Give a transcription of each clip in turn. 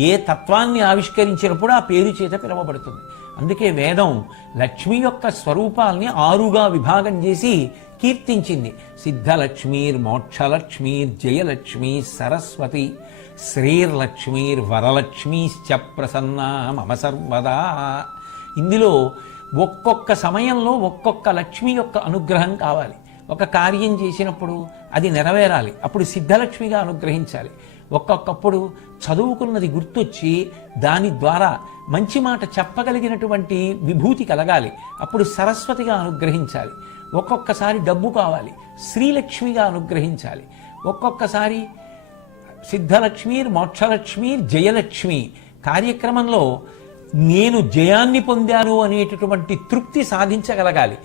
ఏ తత్వాన్ని ఆవిష్కరించినప్పుడు ఆ పేరు చేత పిలువబడుతుంది. అందుకే వేదం లక్ష్మి యొక్క స్వరూపాల్ని ఆరుగా విభాగం చేసి కీర్తించింది. సిద్ధలక్ష్మీర్ మోక్షలక్ష్మీర్ జయలక్ష్మి సరస్వతి శ్రీర్లక్ష్మీర్ వరలక్ష్మీశ్చ ప్రసన్న మమ సర్వదా. ఇందులో ఒక్కొక్క సమయంలో ఒక్కొక్క లక్ష్మి యొక్క అనుగ్రహం కావాలి. ఒక కార్యం చేసినప్పుడు అది నెరవేరాలి. అప్పుడు సిద్ధలక్ష్మిగా అనుగ్రహించాలి. ఒక్కొక్కప్పుడు చదువుకున్నది గుర్తొచ్చి దాని ద్వారా మంచి మాట చెప్పగలిగినటువంటి విభూతి కలగాలి. అప్పుడు సరస్వతిగా అనుగ్రహించాలి. ఒక్కొక్కసారి డబ్బు కావాలి. శ్రీలక్ష్మిగా అనుగ్రహించాలి. ఒక్కొక్కసారి సిద్ధలక్ష్మి మోక్షలక్ష్మి జయలక్ష్మి కార్యక్రమంలో నేను జయాన్ని పొందాను అనేటటువంటి తృప్తి సాధించగలగాలి.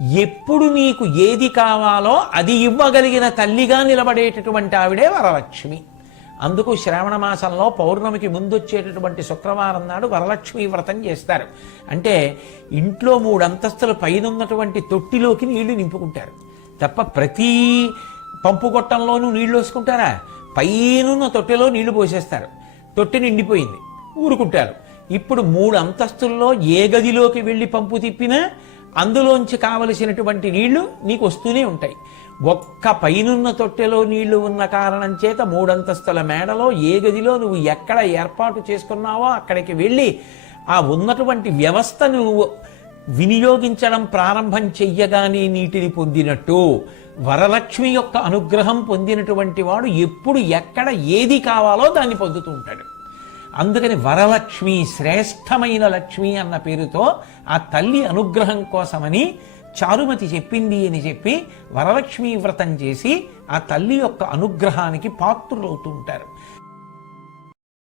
ఎప్పుడు నీకు ఏది కావాలో అది ఇవ్వగలిగిన తల్లిగా నిలబడేటటువంటి ఆవిడే వరలక్ష్మి. అందుకు శ్రావణ మాసంలో పౌర్ణమికి ముందొచ్చేటటువంటి శుక్రవారం నాడు వరలక్ష్మి వ్రతం చేస్తారు. అంటే ఇంట్లో మూడు అంతస్తుల పైనున్నటువంటి తొట్టిలోకి నీళ్ళు నింపుకుంటారు. తప్ప ప్రతి పంపు గొట్టంలోనూ నీళ్ళు వేసుకుంటారా? పైనున్న తొట్టెలో నీళ్ళు పోసేస్తారు. తొట్టె నిండిపోయింది. ఊరుకుంటారు. ఇప్పుడు మూడు అంతస్తుల్లో ఏ గదిలోకి వెళ్ళి పంపు తిప్పినా అందులోంచి కావలసినటువంటి నీళ్ళు నీకు వస్తూనే ఉంటాయి. ఒక్క పైనున్న తొట్టెలో నీళ్ళు ఉన్న కారణం చేత మూడంతస్తుల మేడలో ఏ గదిలో నువ్వు ఎక్కడ ఏర్పాటు చేసుకున్నావో అక్కడికి వెళ్ళి ఆ ఉన్నటువంటి వ్యవస్థను నువ్వు వినియోగించడం ప్రారంభం చెయ్యగానే నీటిని పొందినట్టు. వరలక్ష్మి యొక్క అనుగ్రహం పొందినటువంటి వాడు ఎప్పుడు ఎక్కడ ఏది కావాలో దాన్ని పొందుతూ ఉంటాడు. అందుకని వరలక్ష్మి శ్రేష్టమైన లక్ష్మి అన్న పేరుతో ఆ తల్లి అనుగ్రహం కోసమని చారుమతి చెప్పింది అని చెప్పి వరలక్ష్మి వ్రతం చేసి ఆ తల్లి యొక్క అనుగ్రహానికి పాత్రులవుతూ ఉంటారు.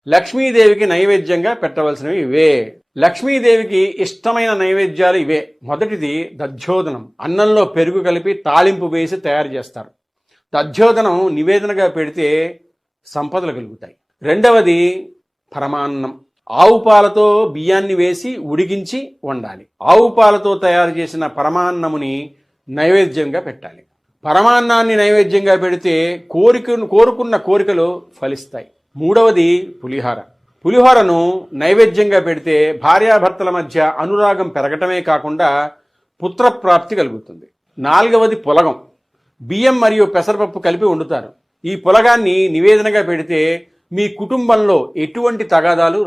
లక్ష్మీదేవికి నైవేద్యంగా పెట్టవలసినవి ఇవే. లక్ష్మీదేవికి ఇష్టమైన నైవేద్యాలు ఇవే. మొదటిది దధ్యోదనం. అన్నంలో పెరుగు కలిపి తాళింపు వేసి తయారు చేస్తారు. దధ్యోదనం నివేదనగా పెడితే సంపదలు కలుగుతాయి. రెండవది పరమాన్నం ఆవు పాలతో బియ్యాన్ని వేసి ఉడికించి వండాలి. ఆవు పాలతో తయారు చేసిన పరమాన్నముని నైవేద్యంగా పెట్టాలి. పరమాన్నాన్ని నైవేద్యంగా పెడితే కోరిక కోరుకున్న కోరికలు ఫలిస్తాయి. మూడవది పులిహార. పులిహోరను నైవేద్యంగా పెడితే భార్యాభర్తల మధ్య అనురాగం పెరగటమే కాకుండా పుత్రప్రాప్తి కలుగుతుంది. నాలుగవది పులగం. బియ్యం మరియు పెసరపప్పు కలిపి వండుతారు. ఈ పులగాన్ని నివేదనగా పెడితే మీ కుటుంబంలో ఎటువంటి తగాదాలు